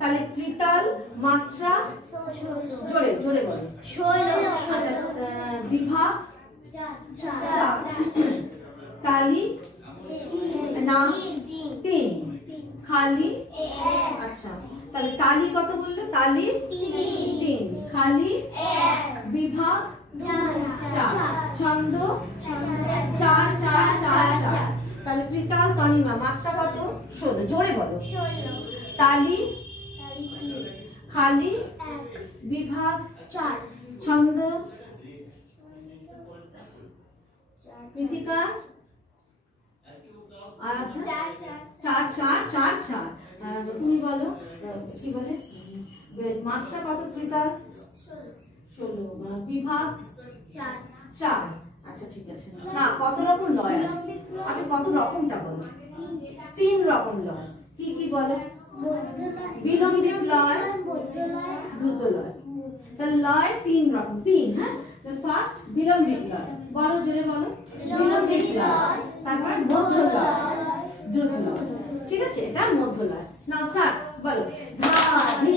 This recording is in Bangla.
তাহলে ত্রিতাল মাত্রা জোরে জোরে বলো 16। আচ্ছা বিভাগ তালি না 3 খালি আচ্ছা তাহলে তালি কত বললে তালি 3 খালি 1 বিভাগ 4 ছন্দ 4 4 4 4 তাহলে ত্রিতাল তনিমা মাত্রা কত 16 জোরে বলো 16 তালি খালি 1 বিভাগ 4 ছন্দ নীতিকা 4 4 4 4 তুমি বলো কি বলে মাত্রা কত ত্রিতাল 16 বিভাগ 4 4 আচ্ছা ঠিক আছে না কত রকম লয় আছে আপনি কত রকমটা বলো 3 রকম লয় কি কি বলো বিলম্বিত লয় দ্রুত লয় তাহলে লয় 3 রকম 3 হ্যাঁ তো ফার্স্ট বিলম্বিত লয় বলো জোরে বলো বিলম্বিত লয় তারপর মধ্য লয় দ্রুত লয় ঠিক আছে এটা মধ্য লয় নাও স্টার্ট বলো ধা ধি